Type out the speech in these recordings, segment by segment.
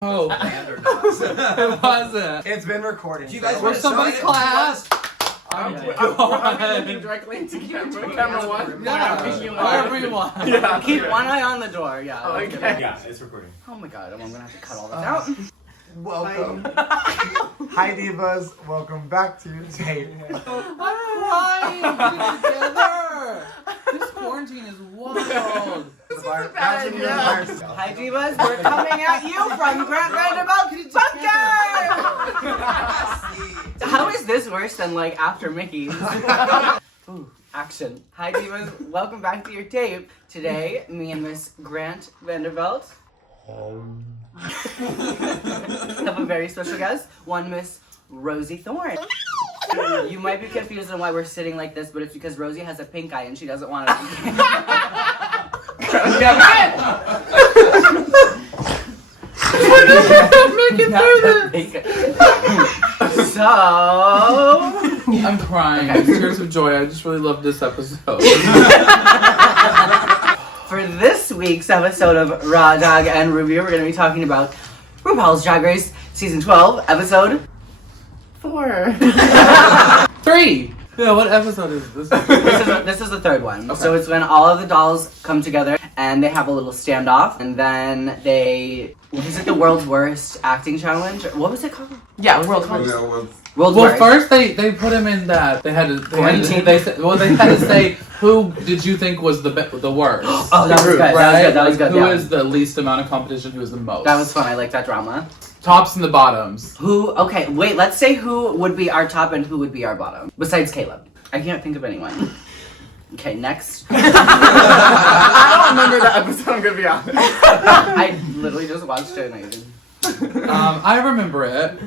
Oh, it wasn't. It's been recorded. You guys We're somebody's class. I'm looking directly into camera one. Yeah, everyone. Yeah. Keep one eye on the door. Yeah. Oh, okay. Yeah, it's recording. Oh my god, I'm gonna have to cut all that out. Welcome. Hi divas, welcome back to tape. I'm crying. Get it together. This quarantine is wild. This is a bad idea. Hi divas, we're coming at you from Grant Vanderbilt's bunker. How is this worse than like after Mickey's? Ooh, action. Hi divas, welcome back to your tape. Today, me and Miss Grant Vanderbilt have a very special guest, one Miss Rosy Thorn. You might be confused on why we're sitting like this, but it's because Rosy has a pink eye and she doesn't want to. So I'm crying. Okay. Tears of joy. I just really love this episode. for this week's episode of Raw Dog and Review, we're going to be talking about RuPaul's Drag Race Season 12, Episode 4. 3. Yeah, what episode is this? This is the third one. Okay. So it's when all of the dolls come together and they have a little standoff, and then they... Was it the World's Worst Acting Challenge? What was it called? Yeah, World's World's Well, Worst. first they put him in that. They had to had to say who did you think was the worst. Oh, that was good. Right? That was good. Who Yeah. is the least amount of competition? Who is the most? That was fun. I like that drama. Tops and the bottoms. Who? Okay, wait. Let's say who would be our top and who would be our bottom. Besides Caleb, I can't think of anyone. Okay, next. I don't remember the episode, I'm gonna be honest. I literally just watched it and I didn't. I remember it.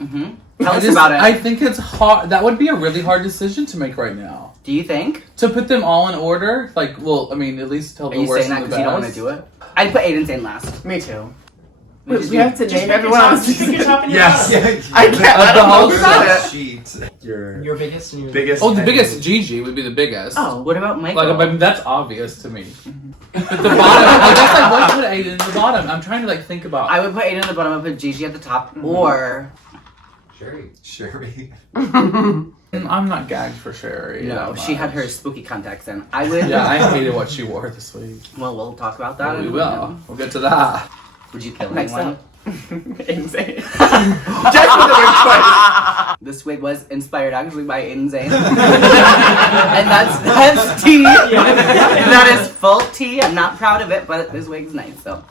Mm-hmm. Tell us about it. I think it's hard. That would be a really hard decision to make right now. Do you think? To put them all in order, like, well, I mean, at least tell Are the you worst saying that and the because you don't want to best. do it? I'd put Aiden's in last. Me too. Would We you- have to name everyone else. Yes. I can't. I don't know who's on it. Sheet. Your biggest and your Biggest. Oh, the biggest Gigi would be the biggest. Oh, what about Michael? Like, I mean, that's obvious to me. But the bottom, I guess I would put Aiden in the bottom. I'm trying to like think about. I would put Aiden at the bottom. I would put Gigi at the top, or Sherry. I'm not gagged for Sherry. no, that she had much. her spooky contacts in. I would. Yeah, I hated what she wore this week. Well, we'll talk about that. We in a will. minute. We'll get to that. Would you kill Next anyone? up. Insane. Just with the word twice. This wig was inspired actually by Insane. And that's tea. That is full tea. I'm not proud of it, but this wig's nice, so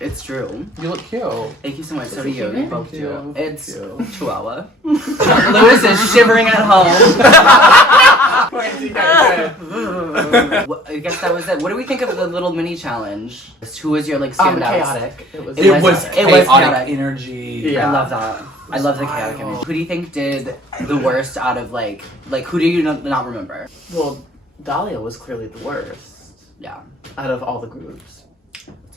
it's true. You look cute. Thank you so much. So do you. You both do. Thank It's you. Chihuahua. Lewis is shivering at home. I guess that was it. What do we think of the little mini challenge? Who was your like standout? Chaotic. It was. It was chaotic chaotic energy. I love that. I love the chaotic energy. Who do you think did the worst out of like who do you not remember? Well, Dahlia was clearly the worst Yeah. out of all the groups.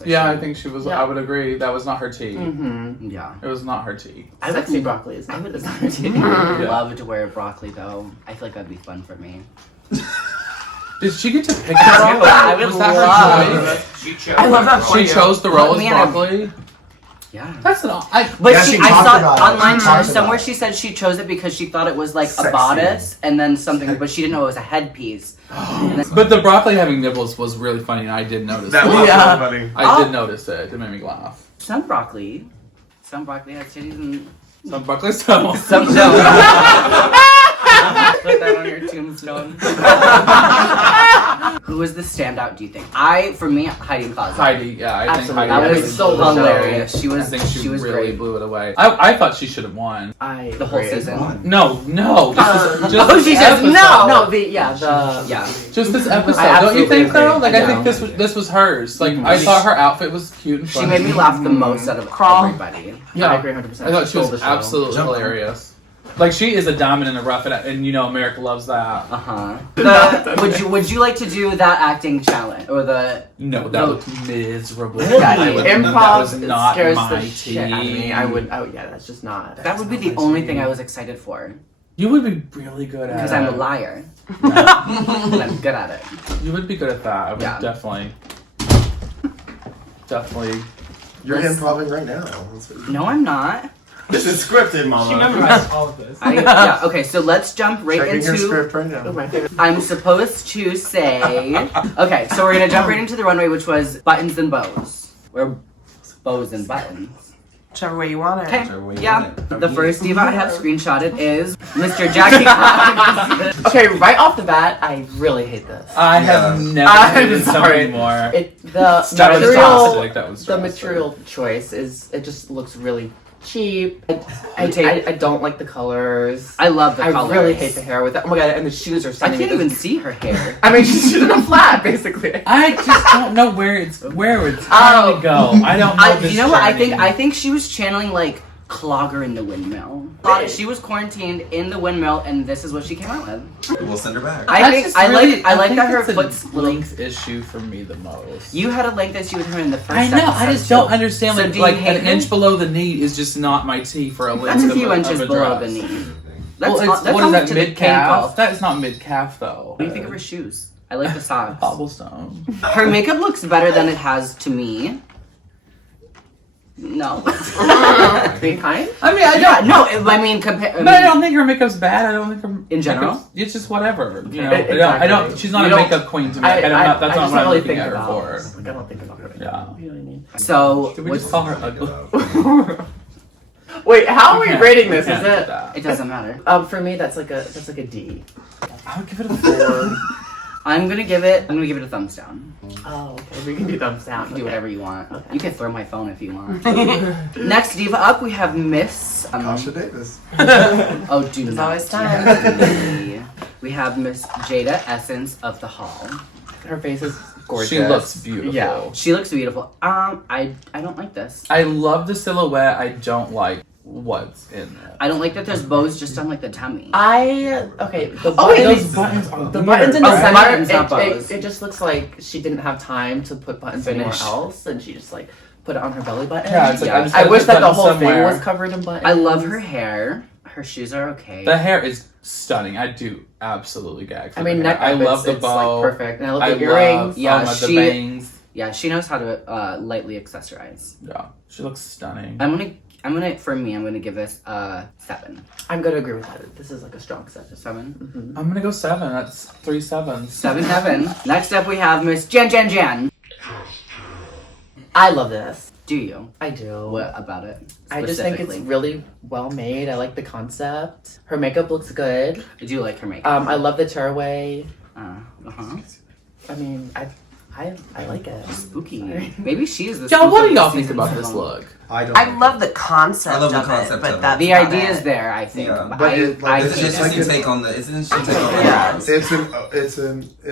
Yeah, I think she was. Yeah. I would agree. That was not her tea. Mm-hmm. Yeah. It was not her tea. I would say broccoli is not his. I would love to wear broccoli though. I feel like that'd be fun for me. Did she get to pick the I role? would Was that her love- choice? I love that for She you. chose the role as Man. broccoli. Yeah. That's not. But Yeah, she she I talked saw about it. online She talked somewhere about it. she said she chose it because she thought it was like a Sexy. bodice and then something, but she didn't know it was a headpiece. And then- But the broccoli having nibbles was really funny, and I did notice That it. was Yeah. really funny. I did notice it. It made me laugh. Some broccoli has titties and Some broccoli so. some don't. Put that on your tombstone. Who was the standout, do you think? For me, Heidi Klum. Heidi, yeah, I think Absolutely. Heidi That really was stole the show. hilarious. She I was, think she was really great. blew it away. I thought she should have won. The whole season. No. Just Oh, this she says episode. no! The Yeah. Just this episode. I Don't you absolutely think though? agree. Like I Yeah. think this was hers. Like I thought her outfit was cute and She fun. made me laugh the most out of Crawl. everybody. Yeah. I agree 100%. I thought she Stole was the show. absolutely Jump on. hilarious. Like she is a diamond in the rough, and you know America loves that. Would you like to do that acting challenge or the? No, that No. looked miserable. Yeah, I would- Improv that was not scares my the shit out of me. tea. I would. Oh yeah, that's just not. That would be the only thing I was excited for You would be really good at it. because I'm a liar and I'm good at it. You would be good at that. I would Yeah. definitely You're Let's- improving right now. No, I'm not. This is scripted, Mama. She memorized all of this. Yeah, okay, so let's jump right Checking your into. script right now. I'm supposed to say. Okay, so we're gonna jump right into the runway, which was buttons and bows. Or bows and buttons. Whichever way you want it. Okay, yeah. The first diva I have screenshotted is Mr. Jackie Cox. Okay, right off the bat, I really hate this. I have never I'm hated sorry. something more. The That was material, fantastic. That was the fantastic. material choice it just looks really cheap. I take- don't like the colors. I love the colors. I really hate the hair with that. Oh my god, and the shoes are I sending can't me even this- see her hair. I mean, she's in a flat, basically. I just don't know where it's trying to go. I don't know. This You know what? journey. I think she was channeling like Clogger in the windmill. She was quarantined in the windmill, and this is what she came out with. We'll send her back. I That's think just I really- like think that her it's a foot's little. length issue for me the most. You had a length issue with her in the first. I know. I episode, just too. don't understand. So Like, do you like hate an her? inch below the knee is just not my T for a length. That's a of few a, inches of a below dress. the knee. Well, That's it's, what is that, to the mid calf? ankle. That is not mid calf though. What do you think of her shoes? I like the socks. Cobblestone. Her makeup looks better than it has to me. No. Being kind? I mean, I Yeah, don't. no. I mean, compare. But I don't think her makeup's bad. I don't think her In general? makeup's- it's just whatever. You know, Exactly. I don't. She's not You a don't- makeup queen to me. Like, that's not just what don't I'm really looking think at her about. for. Like, I don't think about her. Yeah. You know what I mean? So Did we what's- just call her ugly? Wait, how are we can't- rating this? we Is can't do it? that. It doesn't matter. For me, that's like a D. I would give it a 4. I'm gonna give it a thumbs down. Oh, okay. We can do thumbs down. You can do whatever you want. Okay. You can throw my phone if you want. Next diva up, we have Miss. Tasha Davis. Oh, do There's not. always time. We have Miss Jada, Essence of the Hall. Her face is gorgeous. She looks beautiful. Yeah. She looks beautiful. I don't like this. I love the silhouette. I don't like what's in it. I don't like that there's bows just on like the tummy. Okay. The Oh, wait, buttons, those buttons are the weird. buttons in the Oh, center. buttons, not bows. It just looks like she didn't have time to put buttons anywhere Finish. else, and she just like put it on her belly button. Yeah, it's like, Yeah. I just I put wish the that the button whole somewhere. thing was covered in buttons. I love her hair. Her shoes are okay. The hair is stunning. I do absolutely gag. For I mean, the neck hair. I up, love the it's bow. like perfect, and I love I the earrings. Yeah, the she- bangs. Yeah, she knows how to lightly accessorize. Yeah, she looks stunning. I'm gonna give this a 7. I'm gonna agree with that. This is like a strong set. 7. Mm-hmm. I'm gonna go 7. That's 3 7s. 7. Next up, we have Miss Jan. I love this. Do you? I do. What about it? I just think it's specifically? really well made. I like the concept. Her makeup looks good. I do like her makeup. I love the tearaway. Uh-huh. I mean, I like it. Spooky. Sorry. Maybe she's the. Y'all, what do spooky y'all season think about this long. look? I don't. I love the concept. I love the of concept it, but of it. that's The about idea it. is there, I think. Yeah. But But I, it- like, I It's It's hate just like it. his an- take on the. Isn't she take on the? Yeah.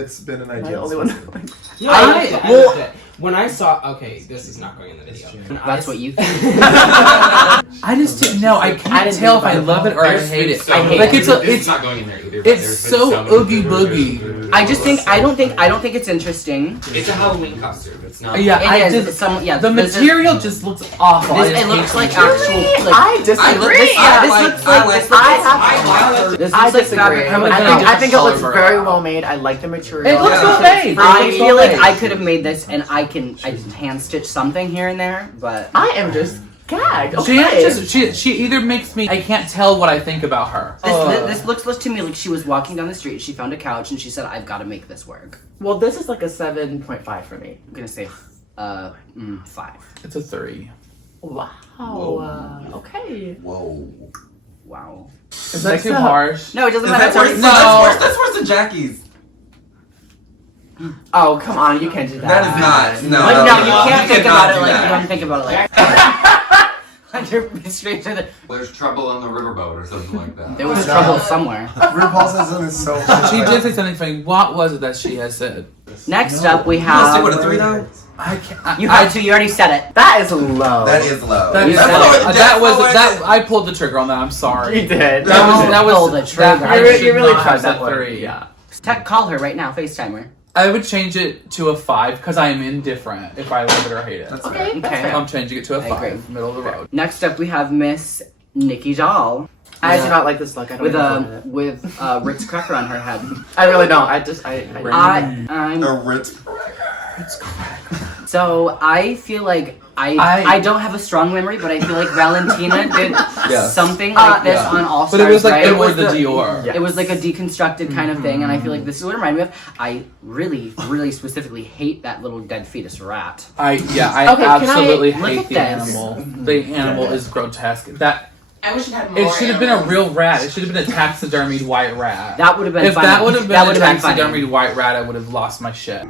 It's been an Am I idea. the only one? Yeah, I- I liked it. I well- liked it. When I saw, okay, this is not going in the video. When That's I what you s- think. I just didn't know. I can't didn't tell if think I about love it or I There's hate been it. so I many- like it's this is it's not going in there either. but it's there's been so many oogie videos. boogie. I don't think it's interesting. It's a Halloween costume. It's not. Yeah, I It is. just Some, yeah, the this is- material just looks awful. I This, just it hate looks like it. actual. Like, I disagree. this looks like. This I looks like disagree. fabric from a I think it color looks for very it. well made. I like the material. It looks Yeah. well made. It I looks feel well like made. I could have made this, and I can hand stitch something here and there, but I am just gagged. She Okay. just she either makes me I can't tell what I think about her. this looks to me like she was walking down the street. She found a couch and she said, "I've got to make this work." Well, this is like a 7.5 for me. I'm gonna say 5. It's a 3. Wow. Whoa. Okay. Whoa. Wow. Is that Next too up. harsh? No, it doesn't Is matter. that worse? No. That's worse than Jackie's. Oh, come on. You can't do that. That is not. No. Like, no, you no, can't think cannot about it do like that. you don't think about it like. Like you're straight to the. There's trouble on the riverboat or something like that. There was trouble somewhere. RuPaul says something so funny. She did say something funny. What was it that she has said? Next up, we You gonna stick with have. a 3 though? I can't. You have to. You already said it. That is low. That is low. That, is, said that, it. that was that. I pulled the trigger on that. I'm sorry. You did. That was Pull the trigger. That, I You should really not tried have said that one. 3. Yeah. Call her right now. FaceTime her. I would change it to a 5 because I am indifferent if I love it or hate it. That's Okay. fair. That's Okay. fair. I'm changing it to a I 5. agree. Middle of the road. Next up, we have Miss Nicky Doll I do not like this look. I don't with even with Ritz cracker on her head. I really don't. I'm I'm A Ritz. It's correct. So I feel like I don't have a strong memory, but I feel like Valentina did Yes. something like this on All Stars. But it was like right? it was the Dior. It was like a deconstructed kind of thing, and I feel like this is what it reminded me of. I really, really specifically hate that little dead fetus rat. I Okay, can absolutely I look hate at the this? animal. The animal is grotesque. That I wish it had more. it should have been a real rat. It should have been a taxidermied white rat. That would have been If funny. that would have been That a would've been funny. taxidermied white rat, I would have lost my shit.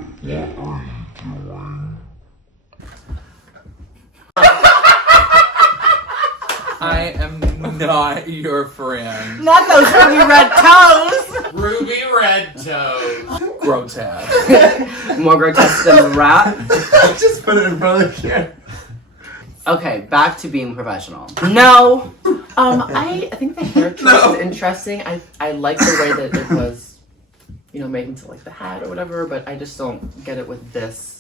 I am not your friend. Not those ruby red toes! Ruby red toes. Grotesque. More grotesque than a rat. Just put it in front of the camera. Okay, back to being professional. No! I think the hair choice is interesting. I like the way that it was, made into like the hat or whatever, but I just don't get it with this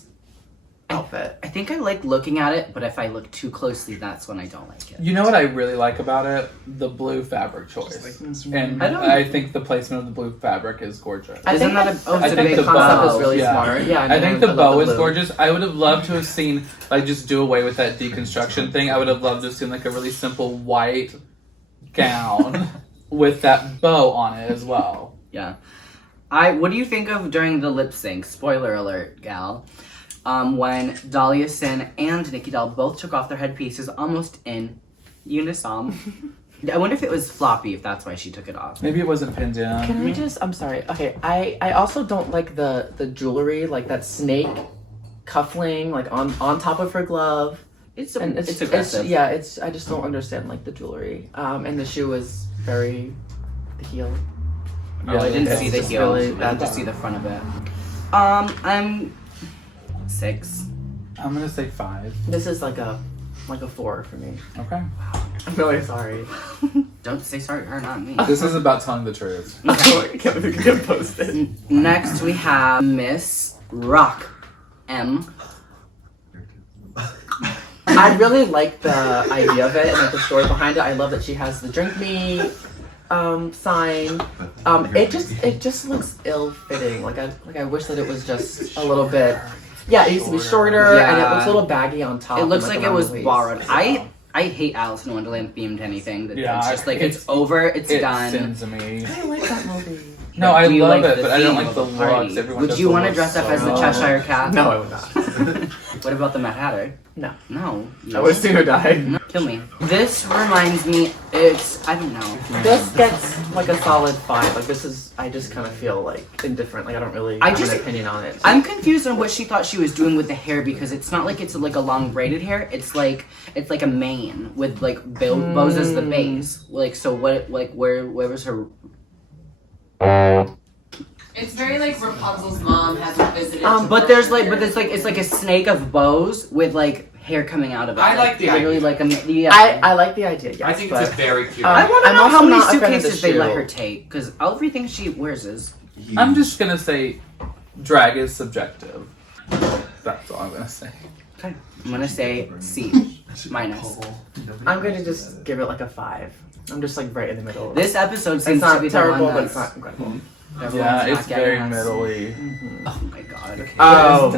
outfit. I think I like looking at it, but if I look too closely, that's when I don't like it. You know what I really like about it? The blue fabric choice. And I think the placement of the blue fabric is gorgeous. I Isn't think that a- that's- oh, it's I a think big the concept bow. is really Yeah. smart. Yeah, I think the love bow is blue. gorgeous. I would have loved to have seen, like, just do away with that deconstruction thing. I would have loved to have seen, like, a really simple white gown with that bow on it as well. Yeah. What do you think of during the lip sync? Spoiler alert, gal. When Dahlia Sin and Nicky Doll both took off their headpieces almost in unison. I wonder if it was floppy, if that's why she took it off. Maybe it wasn't pinned in. Can we just? I'm sorry. Okay, I also don't like the jewelry, like that snake cuffling, like on top of her glove. It's I aggressive. just don't understand like the jewelry. And the shoe was the heel. Oh, I didn't it's see the just heel. really I just see the front of it. I'm 6. I'm gonna say 5. This is like a 4 for me. Okay. I'm really sorry. Don't say sorry to her, not me. This is about telling the truth. I can't believe you can post it. Next we have Miss Rock M. I really like the idea of it and like the story behind it. I love that she has the drink me sign. It just looks ill-fitting. Like I wish that it was just a little bit. Yeah, it used to be shorter and it looks a little baggy on top. It looks and, like it around was the waist. borrowed. I hate Alice in Wonderland themed anything. That Yeah, it's just like it's- it's over, it's It done. sends me. I like that movie. No, I Do you love like it, the but I don't theme like of the the party? looks. Everyone Would does you the want to looks dress up as the so- Cheshire Cat? No, I would not. What about the Mad Hatter? No. No. I would sooner die. No, kill me. This reminds me, I don't know. This gets like a solid 5. Like this is, I just kind of feel like indifferent. Like I don't really have an opinion on it. I'm confused on what she thought she was doing with the hair because it's not like it's like a long braided hair. It's like a mane with like bows as the base. Like so, what? Like where was her? It's very like Rapunzel's mom hasn't visited. But there's like, it's like a snake of bows with like hair coming out of it. I like the literally idea. like a yeah. I like the idea. Yes, I think but it's a very cute. I want to I'm know also how many not a fan of the suitcases they let shoe. her take because everything she wears is. I'm just gonna say, drag is subjective. That's all I'm gonna say. Okay. I'm gonna say C minus. I'm gonna just give it like a 5. I'm just like right in the middle. This episode it's seems to not be terrible, the but one it's not incredible. everyone's Yeah, not it's getting very us. middly. Oh my god. Oh.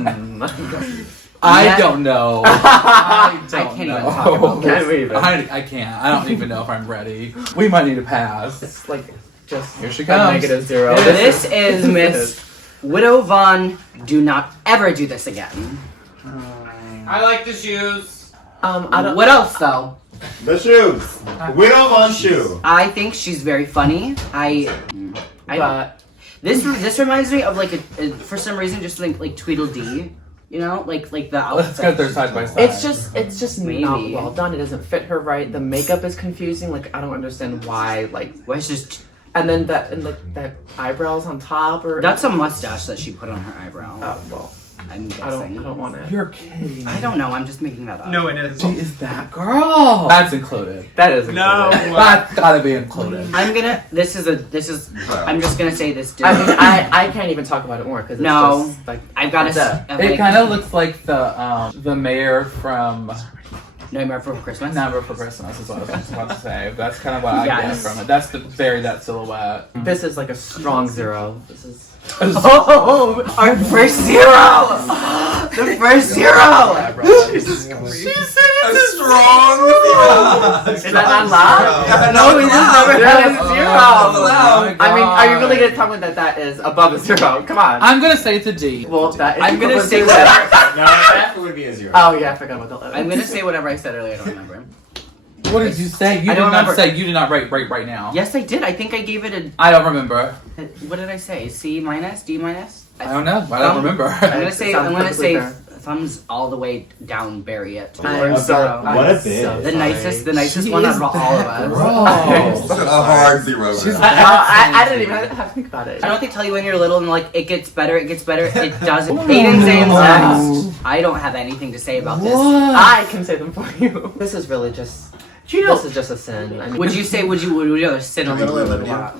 I Yeah. don't know. I don't can't even know. talk about Can't even. I can't. I don't even know if I'm ready. We might need a pass. It's like just Here she a comes. -0. This is Miss Widow Vaughn. Do not ever do this again. I like the shoes. I don't. What else though? The shoes. Widow Vaughn shoe. I think she's very funny. But This reminds me of like a for some reason just like Tweedledee. You know, like the Let's outfit. get their side by side. it's just Maybe. not well done. It doesn't fit her right. The makeup is confusing. Like I don't understand why. Like Well, it's just and then that eyebrows on top or that's a mustache that she put on her eyebrow. Oh well, I'm guessing. I don't want it. You're kidding. I don't know. I'm just making that up. No, it is. She is that girl. That's included. That is No. That's gotta be included. I'm gonna. This is. I'm just gonna say this. I mean, I can't even talk about it more because No. it's just like I've got That's a. It kind of looks like the mayor from Nightmare Before Christmas. Never for Christmas is what I was about to say. That's kind of what I get Yes. from it. That's that silhouette. this is like a strong 0. This is Oh, our first 0. The first zero! Jesus Christ. She said it's a strong. Is that not loud? No, we just never There had is a zero. Oh, I mean, are you really God. gonna tell me that that is above a zero? Come on. I'm gonna say it's a D. Well, that is I'm gonna equivalent say to whatever. No, that would be a 0. Oh yeah, I forgot about the letter. I'm gonna say whatever I said earlier. I don't remember. What did you say? You I did don't not remember. say. You did not rate right now. Yes, I did. I think I gave it I don't remember. what did I say? C minus? D minus? I don't know. I don't remember. I'm gonna say Sounds perfectly fair. thumbs all the way down, bury it. I'm Zero. What a bitch. The nicest one out of all of us. Bro. A hard 0. She's- I didn't even have to think about it. I don't think tell you when you're little and like it gets better. It doesn't. Aiden Zane's next. I don't have anything to say about this. I can say them for you. This is really just. This is just a sin. I mean, Would you say would you rather sit a little or a little while?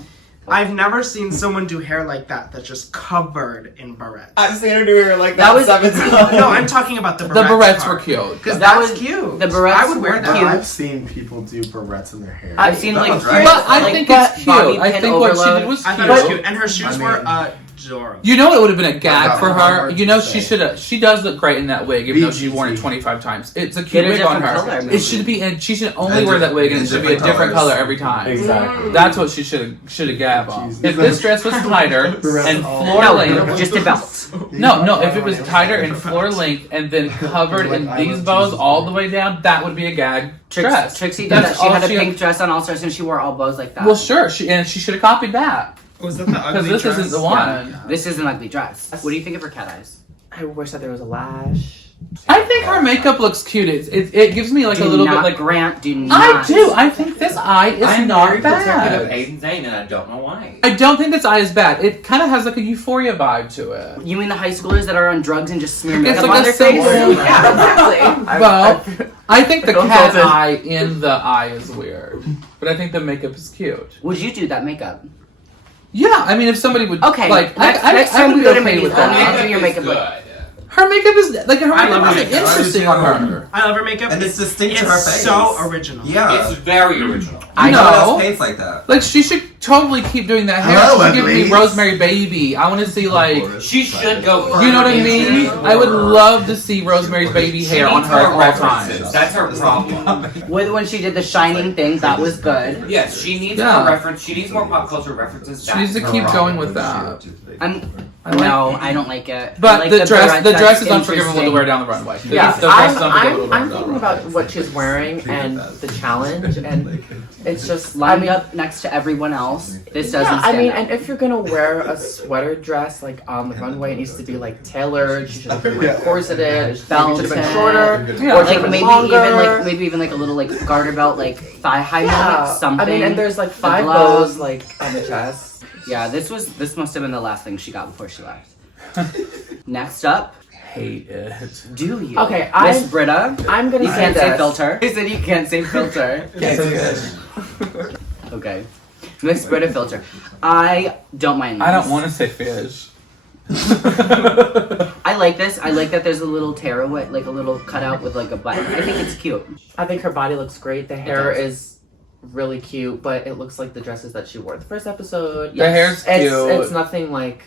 I've never seen someone do hair like that that's just covered in barrettes. I've seen her do hair like That that, was- 7 times. No, I'm talking about the barrettes. The barrettes were part. cute. Because That that's was- cute. the barrettes I would wear were that. cute. I've seen people do barrettes in their hair. I've seen That like was right. But I like think it's cute. bobby I pin think what she overload. did was I thought it was cute. cute. And her shoes I were mean- adorable. You know it would have been a gag That's for not her. hard You know to she say. should have. She does look great in that wig, even though she's worn it BGT. 25 times. It's a Get cute a wig on different her. color, maybe. It should be, and she should only And wear that wig, and it and should be a different different colors. color every time. Exactly. That's what she should have gabbed on. Jesus. If this dress was tighter and floor No, length, just a belt. no, if it was tighter and floor length and then covered in these bows all the way down, that would be a gag dress. Trixie did That's that. She all had a she- pink dress on All Stars and she wore all bows like that. Well, sure, she should have copied that Was that the because ugly this dress? isn't the one. This is an ugly dress. What do you think of her cat eyes? I wish that there was a lash. I think her makeup looks cute. It gives me like Do a little not bit like. Grant. Do I not. do. I think this eye is I'm not very protective of bad. Aiden Zane, and I don't know why. I don't think this eye is bad. It kind of has like a Euphoria vibe to it. You mean the high schoolers that are on drugs and just smear It's makeup like on a their face? simple- Yeah, exactly. Well, I think the Don't cat feel it. eye in the eye is weird, but I think the makeup is cute. Would you do that makeup? Yeah, I mean, if somebody would Okay, like, next I time would we be go to okay Minnie's, with I'll that. make you your makeup look. Her makeup is like her I love makeup her is makeup. interesting on her. I love her makeup. And it's distinct to it's her face. so original. Yeah. It's very original. I No one else know. paints like that. Like she should totally keep doing that hair. Hello, She should give me uglies. Rosemary Baby. I want to see like. She should go. You know what I further mean? into- I would love to see Rosemary's Baby She hair on needs her at more all references. times. That's her problem. When she did the Shining thing, that was good. Yes, she needs Yeah. more reference. She needs more pop culture references. She needs to That's keep her going problem. with that. No, I don't like it. I But like the dress barrette, the that's dress is unforgivable to interesting. wear down the runway. Yeah, The dress is unforgivable I'm to wear down the thinking runway. about what she's wearing and the challenge, and it's just Lined up next to everyone else. This doesn't Yeah, I stand mean, out. and if you're gonna wear a sweater dress like on the runway, it needs to be like tailored. She should have been like corseted. It should have been Belted. shorter. Yeah, or like even maybe longer. even like a little like garter belt, like thigh high Yeah, moment, something. I mean, and there's like 5 glove. bows like on the chest. Yeah, this must have been the last thing she got before she left. Next up, Hate it. do you? Okay, Miss Britta. I'm gonna You say can't say this. filter. He said you can't say filter. Okay. Miss Britta filter. I don't mind this. I don't want to say fish. I like this. I like that there's a little tearaway, like a little cutout with like a button. I think it's cute. I think her body looks great. The hair does. is really cute, but it looks like the dresses that she wore the first episode. The hair's cute. It's nothing like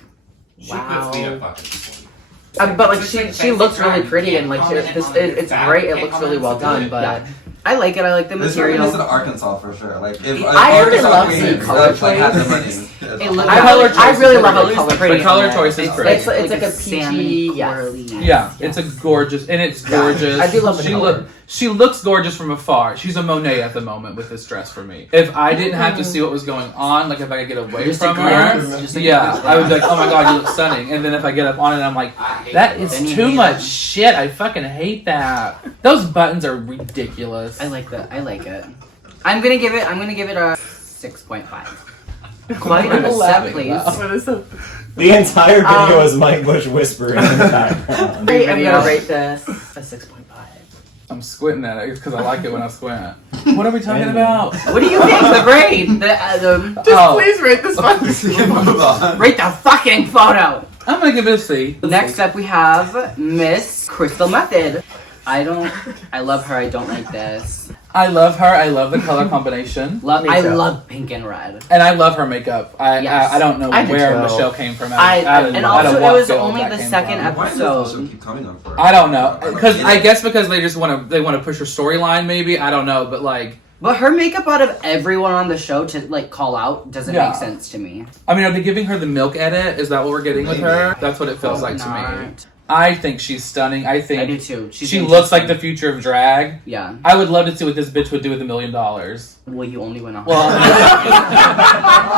She wow. puts me to fucking. But like she looks really pretty and like it's great. It looks really well done, but. Yeah. I like it. I like the This material. reminisced of Arkansas for sure. Like if I really Arkansas love queens the color like had the choice. money. It looks- I really love color the color. pretty The color on it. choice is pretty. It's like a salmon peachy, corally. Yeah, it's a gorgeous, and it's gorgeous. I do love the color. She looks gorgeous from afar. She's a Monet at the moment with this dress for me. If I didn't have to see what was going on, like if I could get away Just a from glance, her, just a yeah, quick I would be like, glance. oh my god, you look stunning. And then if I get up on it, I'm like, that is Then you too hate much it. shit. I fucking hate that. Those buttons are ridiculous. I like that. I like it. I'm gonna give it a 6.5. Why are you Seven, laughing please. about? The entire video is Mike Bush whispering in the background. I'm gonna rate this a 6.5. I'm squinting at it because I like it when I squint. What are we talking about? What do you think? The grade. Please rate this one. Move on. Rate the fucking photo. I'm gonna give it a C. Next up, we have Miss Crystal Method. I love her. I don't like this. I love her. I love the color combination. Love. Me I too. love pink and red. And I love her makeup. Yes. I don't know I do where too. Michelle came from. And out of also, it what was field only that the came second from. Why does this also episode. keep coming up for? I don't know, because don't I get it. guess because they just want to push her storyline. Maybe I don't know, but like But her makeup out of everyone on the show to like call out doesn't Yeah. make sense to me. I mean, are they giving her the milk edit? Is that what we're getting with her? That's what it feels like to me. Not. I think she's stunning. I I do think too. She's she looks like the interesting. future of drag. Yeah. I would love to see what this bitch would do with $1 million. Well, you only went off. Well,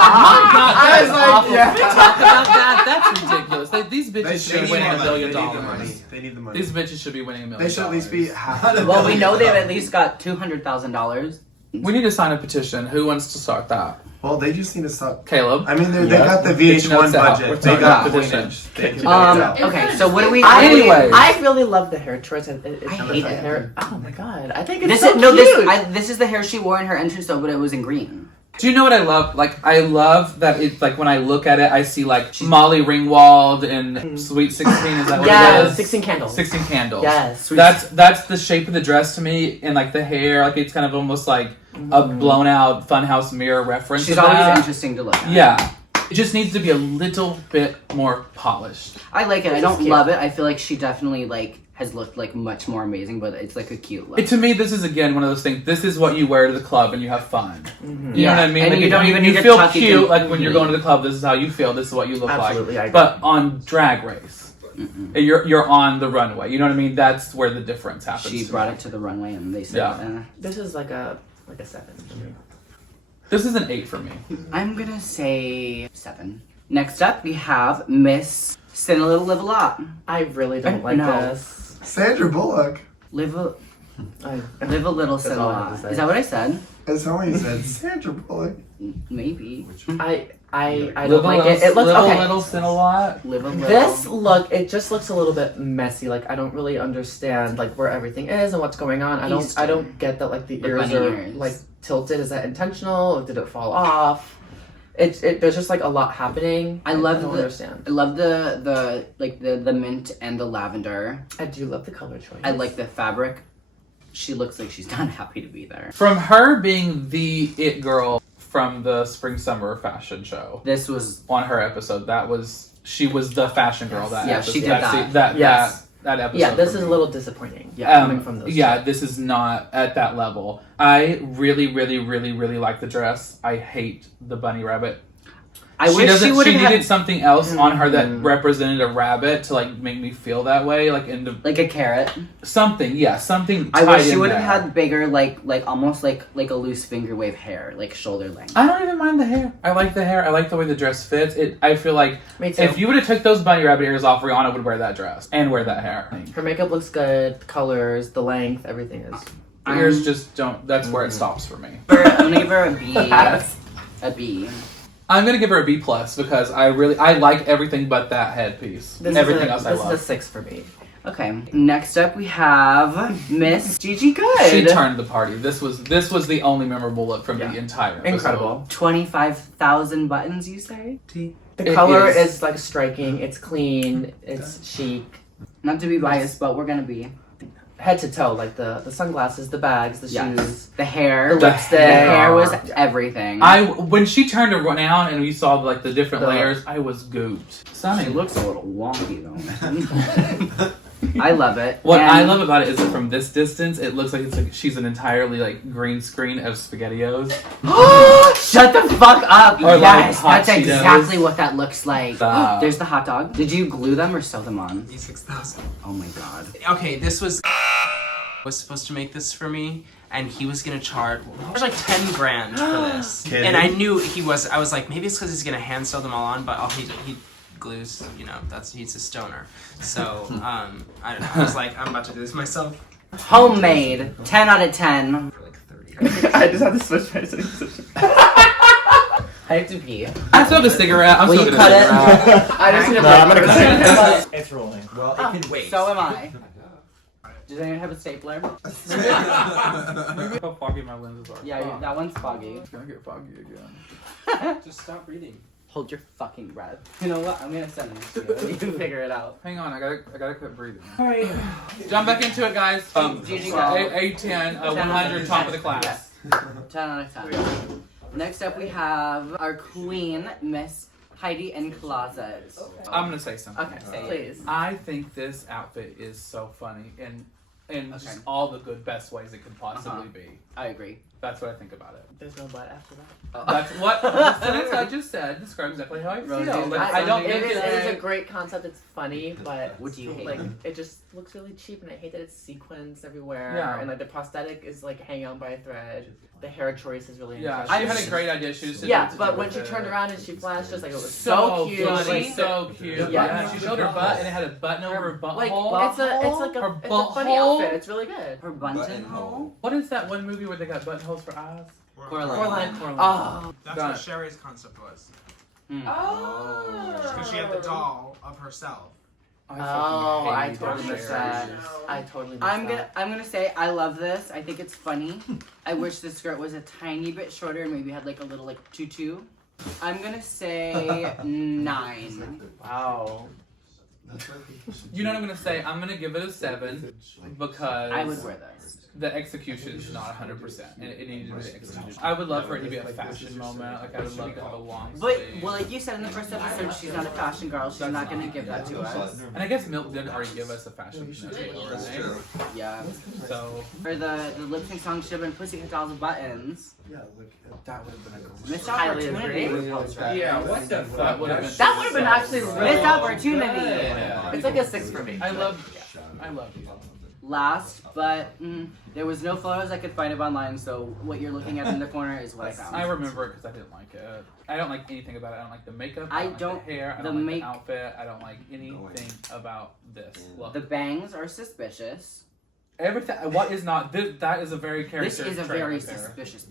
I was like, yeah. talk about that. That's ridiculous. These They bitches should be should winning $1 need million. the money. They need the money. These bitches should be winning $1 million. They should at least be half. Well, we know they've at least got $200,000. We need to sign a petition. Who wants to start that? Well, they just need to stop. Caleb. I mean, they Yeah. got the Get your VH1 notes out. We're budget. They talking got about Queenie. petitions. They can out. Okay, so what do we? Anyway. I really love the hair choice. And I hate the it. hair. Oh my god, I think it's This so is no. cute. This is the hair she wore in her entrance though, but it was in green. Do you know what I love? Like, I love that it's like when I look at it, I see like Molly Ringwald in Sweet 16. Is that what it Yes, is? 16 candles. 16 Candles. Yes. That's the shape of the dress to me, and like the hair, like it's kind of almost like a blown out Funhouse mirror reference. She's to always that. interesting to look at. Yeah. It just needs to be a little bit more polished. I like it. I This is don't cute. love it. I feel like she definitely like has looked like much more amazing, but it's like a cute look. To me, this is again one of those things. This is what you wear to the club and you have fun. You know Yeah. what I mean? And Like, you if don't even you need to feel tuck it cute. in. Like when you're going to the club, this is how you feel. This is what you look Absolutely, I like. agree. But on Drag Race, you're on the runway. You know what I mean? That's where the difference happens. She to brought me. it to the runway, and they said, Yeah. This is like a 7 for me. This is an 8 for me. I'm gonna say 7. Next up, we have Miss Sin a Little, Live a Lot. I really don't like No. this. Sandra Bullock. Live a I, little, That's sin a all I have lot. to say. Is that what I said? That's how you said Sandra Bullock. Maybe. I Live don't like it. It looks live okay. a little, sin a lot. Live a little. This look, it just looks a little bit messy. Like I don't really understand like where everything is and what's going on. I Easter. don't get that like the The ears bunny are ears. like tilted. Is that intentional or did it fall off? There's just like a lot happening. I love don't the- understand. I love the mint and the lavender. I do love the color choice. I like the fabric. She looks like she's not happy to be there. From her being the it girl from the spring summer fashion show This was on her episode, she was the fashion girl that Yeah, episode. she did that. Yes. That episode. Yeah, this for is a me. little disappointing. Yeah, coming from those. Yeah, this is not at that level. I really, really, really, really like the dress. I hate the bunny rabbit. I wish she would She have needed had something else on her that represented a rabbit to like make me feel that way. Like in the like a carrot. something, yeah, something. I tied wish she in would have there. had bigger, like almost like a loose finger wave hair, like shoulder length. I don't even mind the hair. I like the hair. I like the way the dress fits. I feel like Me too. if you would have took those bunny rabbit ears off, Rihanna would wear that dress and wear that hair. Her makeup looks good. The colors, the length, everything is. The ears just don't. That's where it stops for me. I'm gonna give her a B. Pass. A B. I'm gonna give her a B plus because I like everything but that headpiece. Everything else I This love. is a 6 for me. Okay. Next up, we have Miss Gigi Good. She turned the party. This was the only memorable look from Yeah. the entire episode. Incredible. 25,000 buttons. You say? The It color is. is like striking. It's clean. It's chic. Not to be biased, but we're gonna be. Head to toe, like the sunglasses, the bags, the Yes. shoes. The hair. The lipstick. The hair was everything. When she turned around and we saw like the different layers, I was gooped. She Stunning. looks a little wonky though, man. I love it. What And I love about it is that from this distance, it looks like it's like she's an entirely like green screen of SpaghettiOs. Shut the fuck up! Or, like, Yes, hot that's Cheetos. exactly what that looks like. Stop. There's the hot dog. Did you glue them or sew them on? 6,000. Oh my god. Okay, this was supposed to make this for me, and he was gonna charge like 10 grand for this. Kidding. And I knew he was. I was like, maybe it's because he's gonna hand sew them all on, but he glues. You know, he's a stoner. So I don't know. I was like, I'm about to do this myself. Homemade. 10 out of 10. For like 30. I just have to switch my sitting position. I have to pee. I smoked a cigarette. I'm Will smoking you a cut it? cigarette. I just need to No, I'm gonna break cut it. It's rolling. Well, it can Wait. So am I. Does anyone have a stapler? Look how foggy my lenses are. Yeah, that one's foggy. It's gonna get foggy again. Just stop reading. Hold your fucking breath. You know what? I'm gonna send this to you. You can figure it out. Hang on, I gotta quit breathing. Alright. Jump back into it, guys. GG girl. A10, 100, top of the class. 10 out of 10. Next up, we have our queen, Miss Heidi in Closet. I'm gonna say something. Okay, please. I think this outfit is so funny and in Okay. just all the good, best ways it could possibly be. I agree. That's what I think about it. There's no but after that. That's what the sentence I just said describes exactly how I feel. Rosy, Like, I don't It think is it's a great concept. It's funny, but What do you hate? like it just looks really cheap, and I hate that it's sequins everywhere. Yeah. And like the prosthetic is like hanging on by a thread. The hair choice is really Yeah, interesting. she had a great idea. She just didn't Yeah, know what to but do when with she it. turned around and she flashed, just like it was so cute. funny, Like, so cute. Yeah. Yeah, she showed her butt and it had a button over her butthole. like it's like Her a funny butthole? outfit. It's really good. Her buttonhole? What is that one movie where they got buttonholes for eyes? Coraline. Oh, That's Done. what Sherry's concept was. Oh. Because she had the doll of herself. I hate totally missed Sherry. that. I totally missed I'm that. gonna say I love this. I think it's funny. I wish the skirt was a tiny bit shorter and maybe had like a little like tutu. I'm gonna say 9. Wow. You know what I'm gonna say? I'm gonna give it a 7 because I would wear this. the execution is not 100%, and it needed to be execution. I would love for it to be a fashion moment. Like I would love to have a long But sleeve. well, like you said in the first episode, she's not a fashion girl. She's not gonna give that to us. And I guess Milk did already give us a fashion show, That's right? true. Yeah. So For the lip sync song should have been Pussycat Dolls Buttons. that would have been a cool. Missed Highly opportunity. agree. Yeah, what the fuck? That would have been. That would have been actually really Missed opportunity. Yeah. It's like a 6 for me. I love you. Last, but there was no photos I could find of online, so what you're looking at in the corner is what I found. I remember it because I didn't like it. I don't like anything about it. I don't like the makeup. I I don't don't- like the hair. I the don't like make- the outfit. I don't like anything about this. Look. The bangs are suspicious. Everything. What is not? That is a very This character. is a trait very right there. suspicious.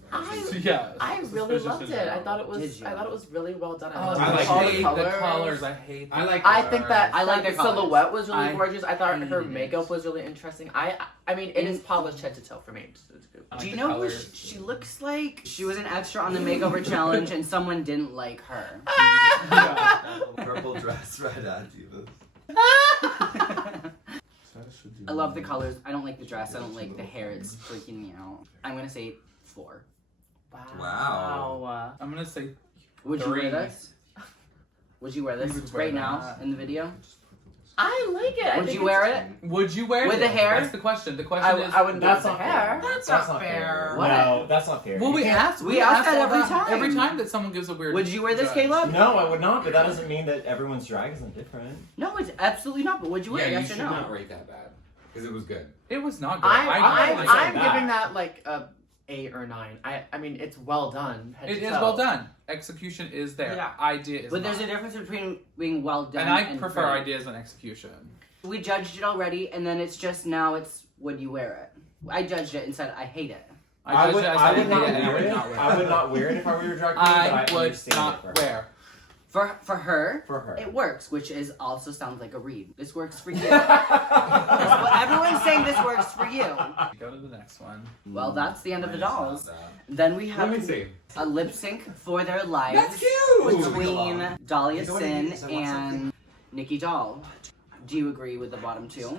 Yeah. I really suspicious loved in it. I general. thought it Did was. you? I thought it was really well done. Oh, I I like all hate the the colors. colors. I hate. I like. I think that I like the the colors. silhouette was really I gorgeous. I thought her hated it. makeup was really interesting. I mean, it is polished head to toe for me. It's good. I like Do you the know who colors. she looks like? She was an extra on the makeover challenge, and someone didn't like her. Purple dress, red Adidas. I love the colors. I don't like the dress. I don't like the hair. It's freaking me out. I'm gonna say 4. Wow. I'm gonna say. Would you 3. wear this? Would you wear this You would wear right now that. in the video? I like it. I Would think you wear it's- it? Would you wear With it? the hair? That's the question. The question is. I wouldn't do it That's with not the hair. fair. That's not fair. What? No, that's not fair. Well, we asked. we ask that all every time. Every time that someone gives a weird. Would you wear this, judge. Caleb? No, I would not, but that doesn't mean that everyone's drag isn't different. No, it's absolutely not. But would you wear it? Yeah, you Yes or should no? not rate that bad because it was good. It was not good. I'm like that. giving that like a 8 or 9. I mean, it's well done. head It to is toe. well done. Execution is there. Yeah. Idea is But there's not. a difference between being well done And I and prefer great. ideas than execution. We judged it already, and then it's just now it's would you wear it? I judged it and said I hate it. I judged it as I I would hate not it, and I wear would it. not wear I it. would not wear it if I were a drag queen, I but I would understand not it for her. wear. For her, For her. it works, which is also sounds like a read. This works for you. That's what everyone's saying. This works for you. Go to the next one. Well, that's the end of the Mine is not dolls. that. Then we have Let me see. a lip sync for their lives That's cute. between Dahlia You know what Sin it is? I want and something. Nicky Doll. Do you agree with the bottom 2? Hang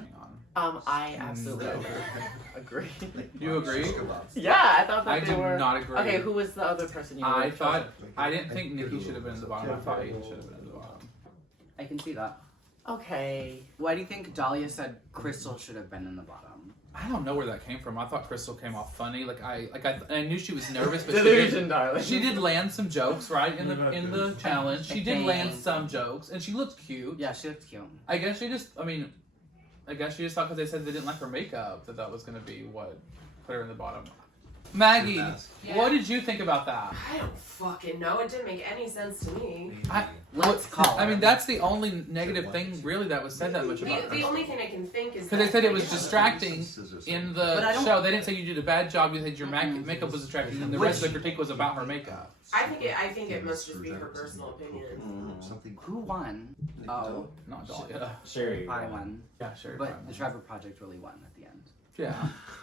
on. I absolutely agree. You agree? Yeah, I thought that I they do were. not agree. Okay, who was the other person you I were thought I didn't think Nikki should have been in the bottom. I thought Aiden should have been in the bottom. I can see that. Okay. Why do you think Dahlia said Crystal should have been in the bottom? I don't know where that came from. I thought Crystal came off funny. I knew she was nervous, but Delusion, darling. she did land some jokes right in the challenge. She did land some jokes, and she looked cute. Yeah, she looks cute. I guess she just thought because they said they didn't like her makeup that was going to be what put her in the bottom. Maggie, Yeah. what did you think about that? I don't fucking know. It didn't make any sense to me. Let's call her. I mean, that's the only negative thing really that was said that much The, about the her. only thing I can think is Because they said it was distracting in But I the don't- show. They didn't say you did a bad job. You said your makeup was distracting, and the rest of the critique was about her makeup. I think it must just be her personal opinion. Something. Who won? Oh, Not Dahlia. Sherry. I won. Yeah, sure. But the Trevor Project really won at the end. Yeah.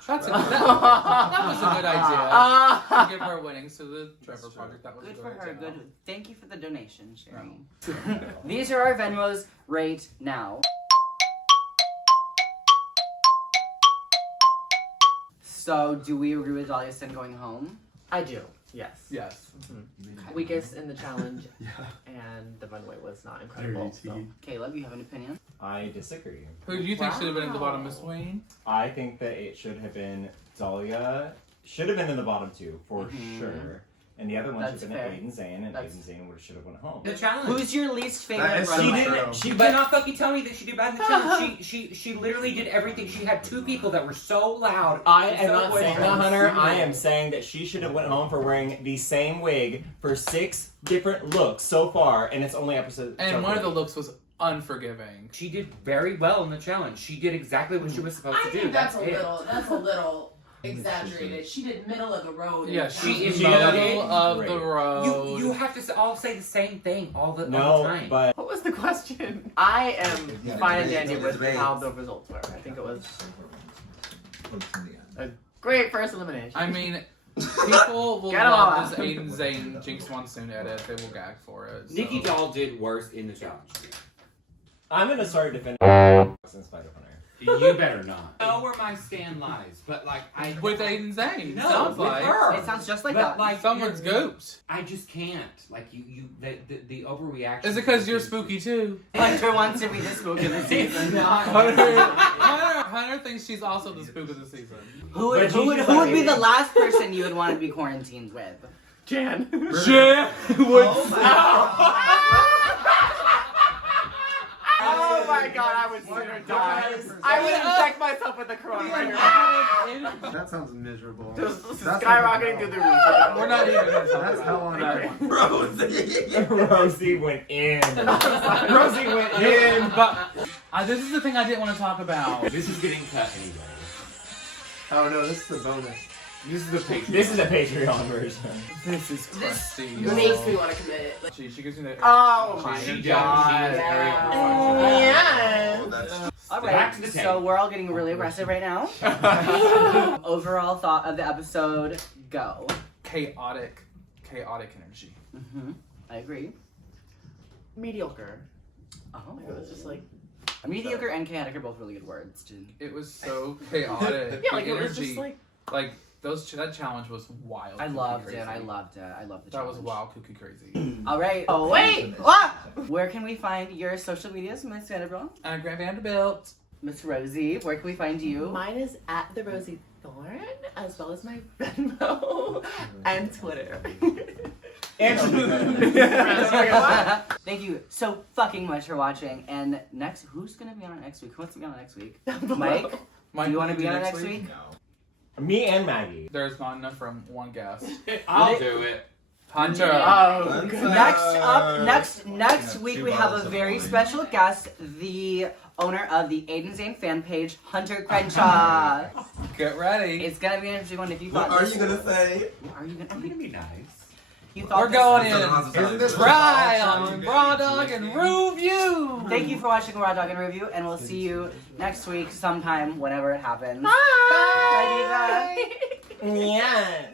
That was a good idea. To give her winnings to the Trevor Project. That was Good a for good her. idea. Good. Thank you for the donation, Sherry. These are our Venmos right now. So, do we agree with Dahlia Sin going home? I do. Yes. Yes. Weakest in the challenge, Yeah. and the runway was not incredible. So. Caleb, you have an opinion? I disagree. Who do you think should have been at the bottom, Miss Wayne? I think that it should have been Dahlia. Should have been in the bottom two for sure. And the other one That's should have fair. been Aiden Zane, and That's- Aiden Zane should have went home. The challenge. Who's your least That favorite is so runway? true. She cannot fucking tell me that she did bad in the challenge. She literally did everything. She had two people that were so loud. I and am so not saying that, boisterous. Hunter. I am saying that she should have went home for wearing the same wig for 6 different looks so far, and it's only episode. And one of the looks was unforgiving. She did very well in the challenge. She did exactly what she was supposed I to do. think that's a it. little exaggerated. She did middle of the road. Yeah, she She is middle not of great. the road. You have to all say the same thing all the No, time. but What was the question? I am Yeah, fine and debates, dandy with debates. how the results were. I think it was Close in the end. great first elimination. I mean, people will Get 'em all love out. this Aiden Zane Jinx Monsoon edit. They will gag for it. So. Nikki Doll did worse in the challenge. I'm gonna start defending in spite of Hunter. You better not. I know where my stand lies, but like I With Aiden Zane. No, sounds with like. her. It sounds just like But that. like Someone's you're- gooped. I just can't. Like the overreaction. Is it because you're spooky too? Hunter wants to be the spook of the season. Hunter thinks she's also the spook of the season. Who would, But who would, she's who would be like- the last person you would want to be quarantined with? Jan. Jan would. Oh my god, I would sooner die. I would inject myself with the coronavirus. That sounds miserable. Just That's skyrocketing through the roof. We're not even gonna talk That's about hell on earth. Rosy! Rosie went in. Rosie went in. But this is the thing I didn't want to talk about. This is getting cut anyway. Oh no, this is the bonus. This is the Patreon. This is a Patreon version. This is crusty. This makes me want to commit. She gives me that. Oh my She god. does. She is very Yes. Oh, that's All Back right, to the so tape. we're all getting really aggressive right now. Overall thought of the episode, go. Chaotic energy. I agree. Mediocre. Oh, It was just like, mediocre and chaotic are both really good words. Too. It was so chaotic. yeah, like The it was just energy, like, that challenge was wild. I kooky, loved crazy. it. I loved the That challenge. was wild, kooky, crazy. All right. oh wait. Where can we find your social medias, Miss Sandra? Grant Vanderbilt. Miss Rosy, where can we find you? Mine is at the Rosy Thorn, as well as my Venmo and Twitter. Thank you so fucking much for watching. And who's gonna be on it next week? Who wants to be on it next week? Mike? Mike, Do you want to will be on it next next week? Me and Maggie. There's not enough from one guest. I'll do it. Hunter. Oh, Next week we have a very special guest, the owner of the Aiden Zane fan page, Hunter Crenshaw. Get ready. It's gonna be an interesting one if you What thought are this- you gonna say? Are you gonna I'm gonna be nice. You thought We're this- going in. Isn't this Right on Raw Dog and Review. Thank you for watching Raw Dog and Review, and we'll see you next week sometime, whenever it happens. Bye. Bye, Diva. Yes.